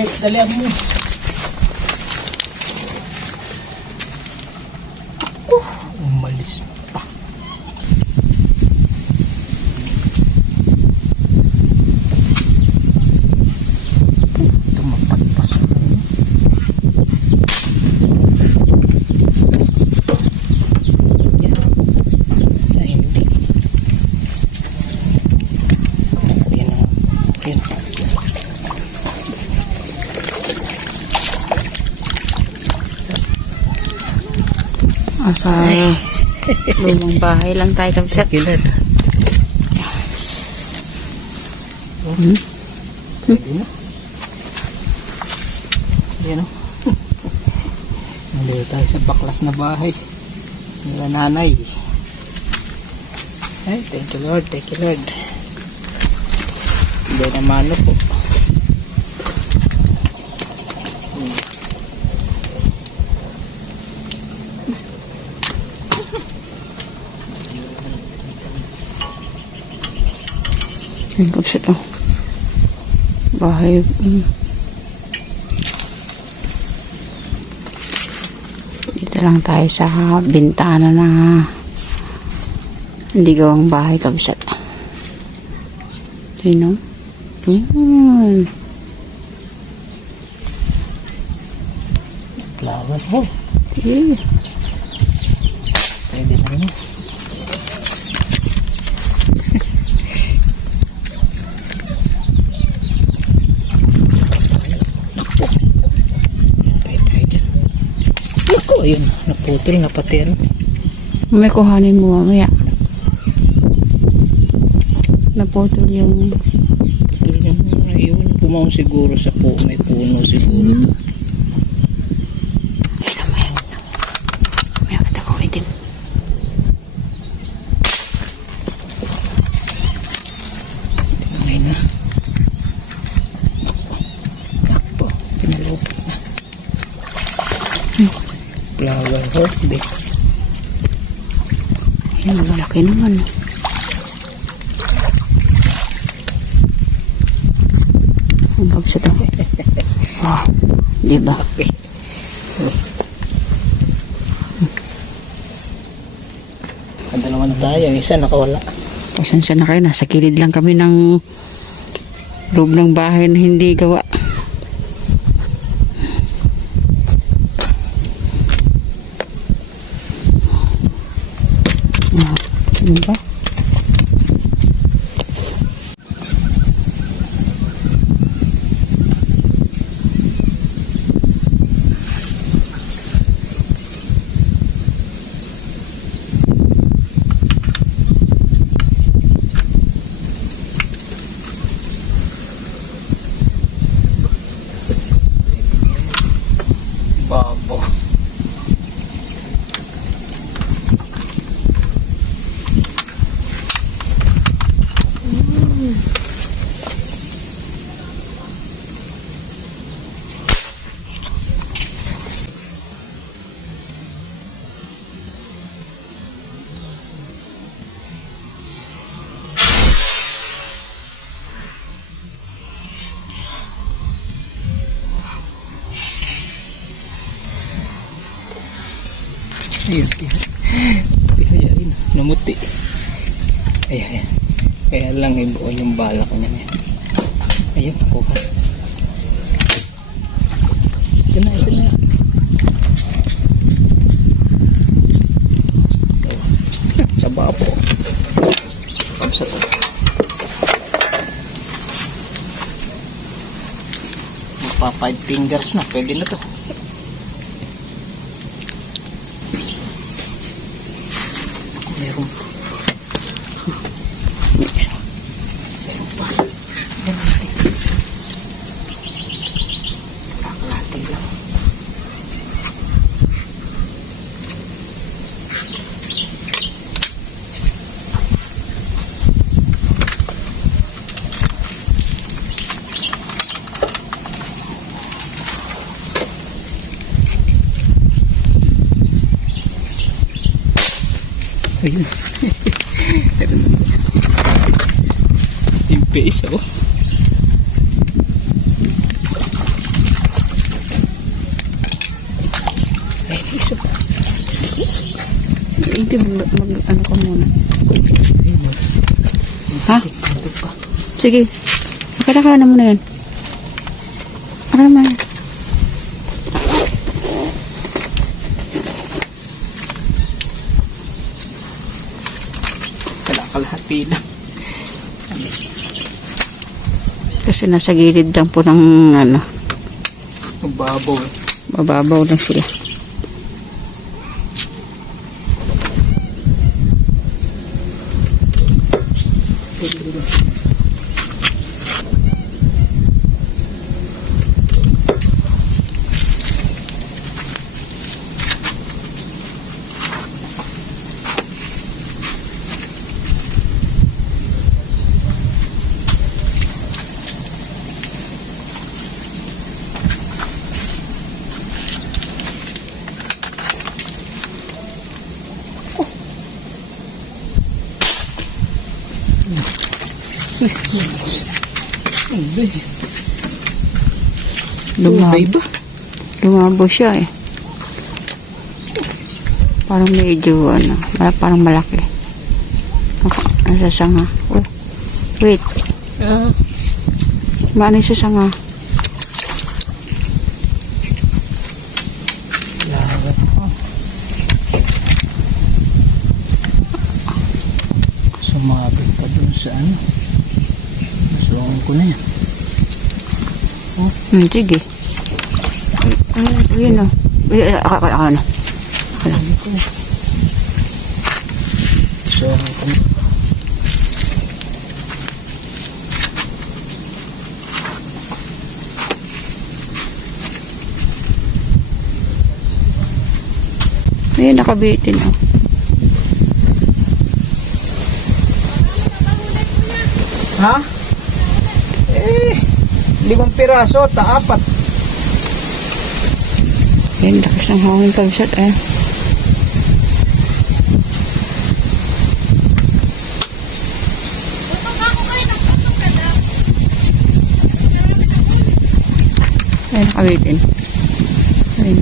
guys, dalihan mo. Umalis pa. Tumapat pa sa kanya. Yan. Ay, hindi. Yan na. Yan. Asa lumang bahay lang tayo kabisat. Killer. Pwede na. Yan o. Nandito tayo sa baklas na bahay nila nanay. Ay, thank you Lord, thank you Lord. Hindi na mano po. Yung kabisat o. Bahay. Dito lang tayo sa bintana na hindi gawang bahay kabisat. Yun o. Yun. Flower ho. Yeah. Pwede na rin. Ayun, naputol na pati ano. May kuhanin mo mamaya. Naputol yung Putol yung ayun, pumaon siguro sa may puno siguro. Ayun mo yan. May nakita ko itim. Tingnan na. Nakpo, pinalupot na. Flower heart, be. Ayun, malaki naman. Ang kabisat o. Wow. Diba? Okay. Dalawa na tayo, yung isa nakawala. Pasensya na kayo. Nasa kilid lang kami ng loob ng bahay na hindi gawa. Ano ba? Babo. Ayun, ayan, namuti. Ayan, kaya lang ibuo yung bala ko niyan. Ayun, kuha. Ito na, ito na. Sa bapo. Sa to. Magpa 5 fingers na, pwede na to. Meron pa. Meron pa. Pakalati lang. Ayun. Yung face, oh. Hindi, ano ka muna. Ay, nabas. Ha? Muntik pa. Sige. Nakakana mo na yan. Arama. Kalahati lang. Kasi nasa gilid lang po ng ano. Mababaw. Mababaw lang sila. Lumay ba? Lumabo siya eh. Parang medyo ano, parang malaki. Nasa sanga. Oh, wait. Maano yung sa sanga? Lawat ko. Sumabit pa dun sa ano. Nasuhan ko na yan. Sige. Ayun o. Ano? Ano ko na. Nasuhan ko na. Ayun, nakabitin o. Ha? 5 piraso, 4. Ayun, lakas ng hangin kabisat eh. Ayun, nakabitin. Ayun.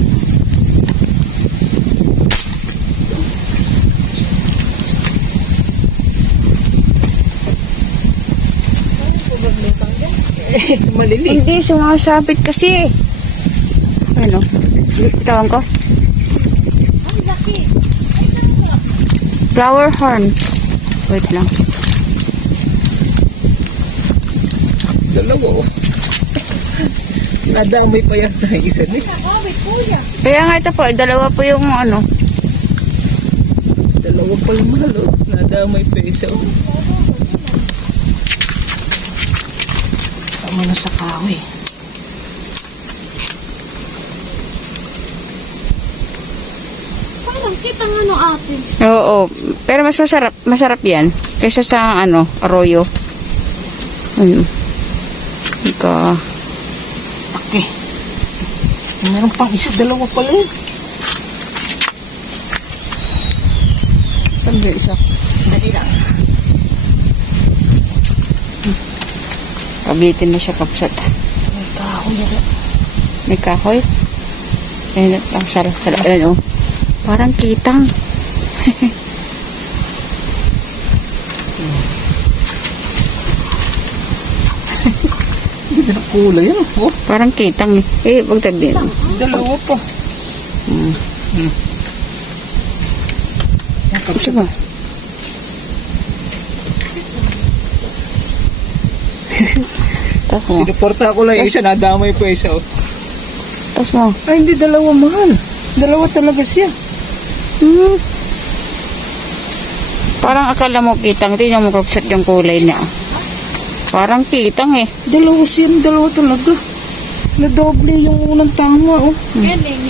Malili. Hindi, sumasabit kasi. Ano? Tawan ko? Flower horn. Wait lang. Dalawa. Nadamay pa yan na isa ni. Kaya nga ito po, dalawa po yung ano. Dalawa pa yung malo. Nadamay pa isa. Tama na sa kahoy. Parang kitang ano ate. Oo, pero mas masarap yan kaysa sa ano, arroyo. Ayun. Ito. Okay. Meron pang isa, dalawa pala yun. Saan ba isa? Dali lang. Kabitin na siya kapsat. May kahoy yan. May kahoy. Ayun, ang sarap. Ayun, oh. Parang kitang. Hindi na kulay yan. Oh, Parang kitang eh. Eh, wag tabi. dalawa pa. Gusto mo? Tas mo. Sinuporta ko lang yung isa, nadamay pa isa. Oh. Tas mo. Ay, hindi dalawa, mahal. Dalawa talaga siya. Parang akala mo kitang. Tingnan mo kapsat yung kulay na. Parang kitang eh. Dalawa siya, dalawa talaga. Nadoble yung unang tama, oh. Galing.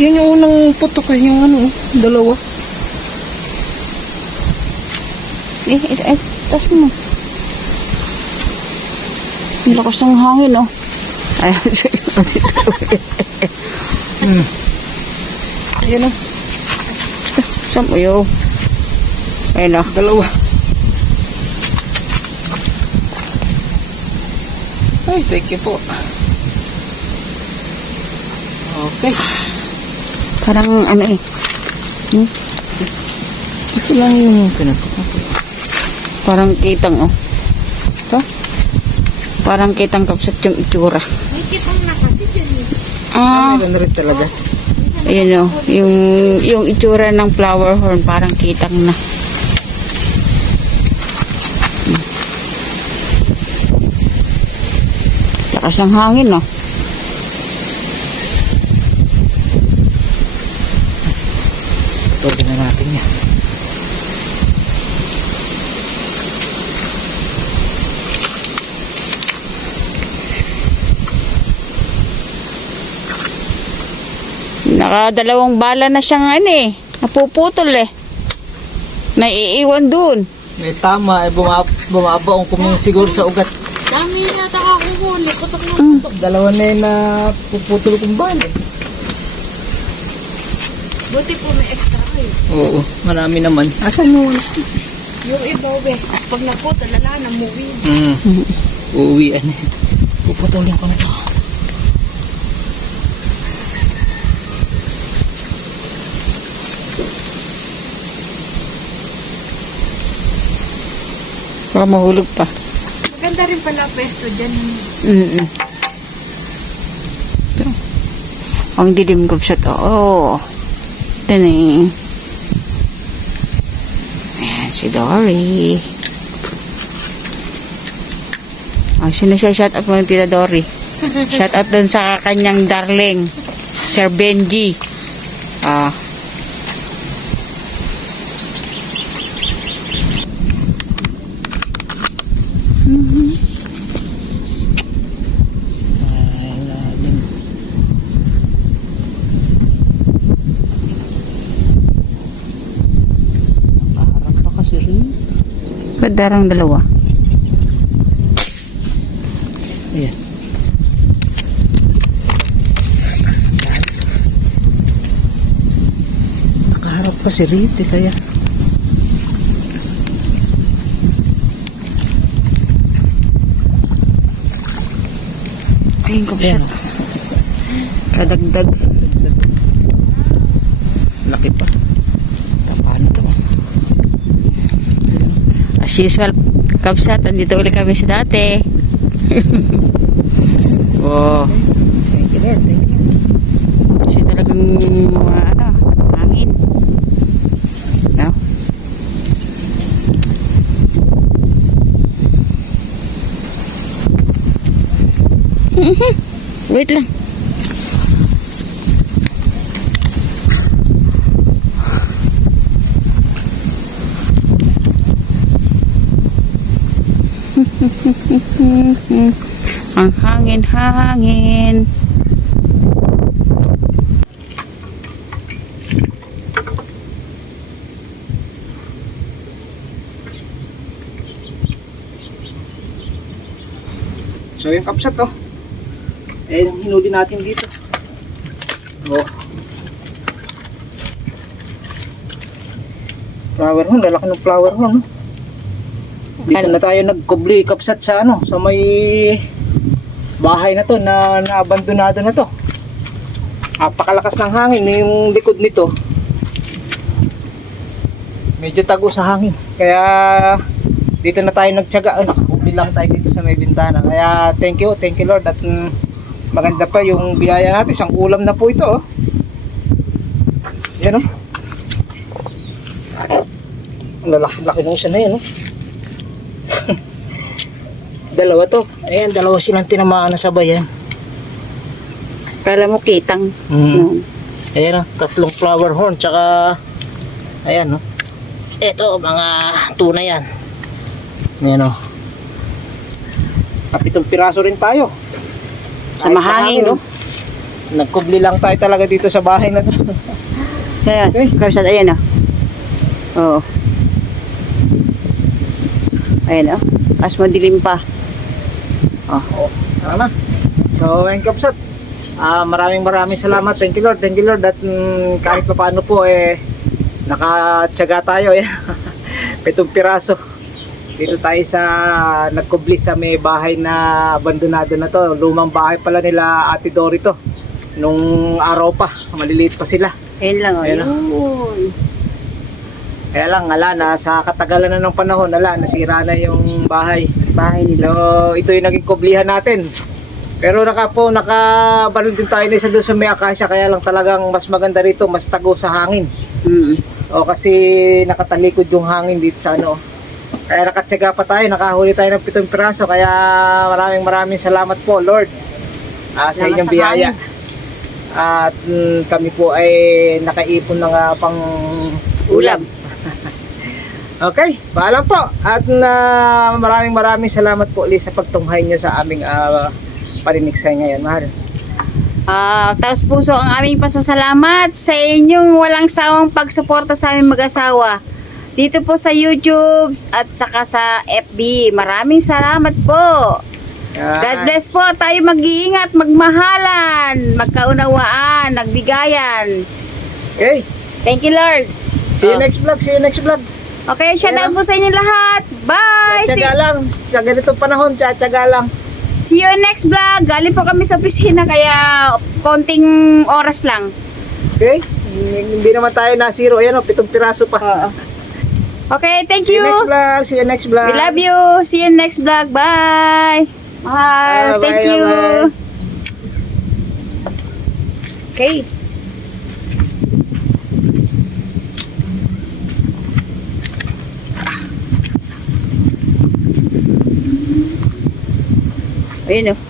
Yan yung unang putok eh, yung ano, oh. Dalawa. Tas mo. Ang lakas ng hangin, oh. Ay, Ayan, oh. saan mo yun? Ayun, oh. Dalawa. Ay, thank you po. Okay. Parang ano eh. Ito lang yung pinagkakap. Parang kitang, oh. Ito? Parang kitang kapsat yung itsura. May kitang na kasi dyan eh. Ah, Meron rin talaga. ayun, oh. Yung itsura ng flower horn, parang kitang na. Lakas ng hangin, no? Tuloy na natin yan. Nakadalawang bala na siyang ano eh. Napuputol eh. Naiiwan dun. May tama, bumabaong kung siguro sa ugat. Dami yata kakuhuli. Putok na putok. Dalawa na yun na puputol kong bala. Buti po may extra kayo. Oo, marami naman. Asan mo? Yung iba, we. Pag naputol, lala na movie. Uuwian. Puputulin ko na ito. Baka mahulog pa. Maganda rin pala pwesto dyan. Mm-mm. Ito. Ang dilim ko siya to. Oh. Ito na eh. Ayan si Dory. Oh, sino siya shout out mo ng tita Dory? Shout out dun sa kanyang darling. Sir Benji. Ah. Ay, lalim. Nakaharap pa kasi rin. Ba't darang dalawa? Ayan. Nakaharap kasi rin, kaya. Ayun ko siya. Ayan. Kadagdag. Laki pa. Paano to? As usual, Kapsat, andito ulit kami sa dati. Oh. Thank you, Lord. Thank you. Kasi talagang hangin. No? Wait lang. Ang hangin-hangin. So yung kapsat to. Eh yung hinuli natin dito. Oh. Flower horn, lalaki ng flower horn, no? Dito na tayo nagkubli kapsat sa ano, sa may bahay na to na naabandonado na to. Napakalakas ng hangin yung likod nito. Medyo tago sa hangin. Kaya dito na tayo nagtiyaga. Nakakubli lang tayo dito sa may bintana. Kaya thank you Lord at maganda pa yung biyaya natin. Isang ulam na po ito. Oh. Yan, oh. Ang lalaki ng isa na yan, oh. Dalawa to. Ayan, dalawa silang tinamaan na sabay yan. Kala mo kitang. Ayan, oh, tatlong flower horn. Tsaka, ayan, oh. Ito, mga tuna yan. Ayan, oh. Kapitong piraso rin tayo. Sa mahangin, no? Nagkubli lang tayo talaga dito sa bahay na to. Ayan, Okay. Kapsat, ayan o. Oo. Ayan o. As madilim pa. Oh, tara na. So, ayun kapsat. Maraming salamat. Thank you Lord. Thank you Lord. At kahit pa paano po nakatsaga tayo. 7 piraso. Dito tayo sa nagkubli sa may bahay na abandonado na to. Lumang bahay pala nila Ate Dory to. Nung araw pa, maliliit pa sila. Ayan lang o. Ayan o. Yun. Kaya lang, sa katagalan na ng panahon, nasira na yung bahay. Bahay So, nila. ito yung naging kublihan natin. Pero nakabalon din tayo na isa doon sa may akasya, kaya lang talagang mas maganda rito, mas tago sa hangin. Mm. O kasi nakatalikod yung hangin dito sa ano. Kaya nakatsaga pa tayo, nakahuli tayo ng 7 piraso, kaya maraming salamat po, Lord, sa Salamat inyong sa biyaya. At kami po ay nakaipon ng pang ulam. Okay, paalam po. At maraming salamat po ulit sa pagtunghay nyo sa aming paninigsay ngayon, mahal. Taos puso ang aming pasasalamat sa inyong walang sawang pagsuporta sa aming mag-asawa. Dito po sa YouTube at saka sa FB. Maraming salamat po. Yan. God bless po. Tayo mag-iingat, magmahalan, magkaunawaan, nagbigayan. Okay, Thank you, Lord. see you next vlog. Okay, shout out po sa inyo lahat. Bye! Tsaga lang, sa ganitong panahon, tsaga lang. See you next vlog. Galing po kami sa opisina kaya konting oras lang. Okay? Hindi naman tayo na zero. Ayan o, 7 piraso pa. Okay, thank See you. you next vlog. We love you. See you next vlog. Bye. Mahal. Bye, Thank bye, you. bye. Okay. Ayun o.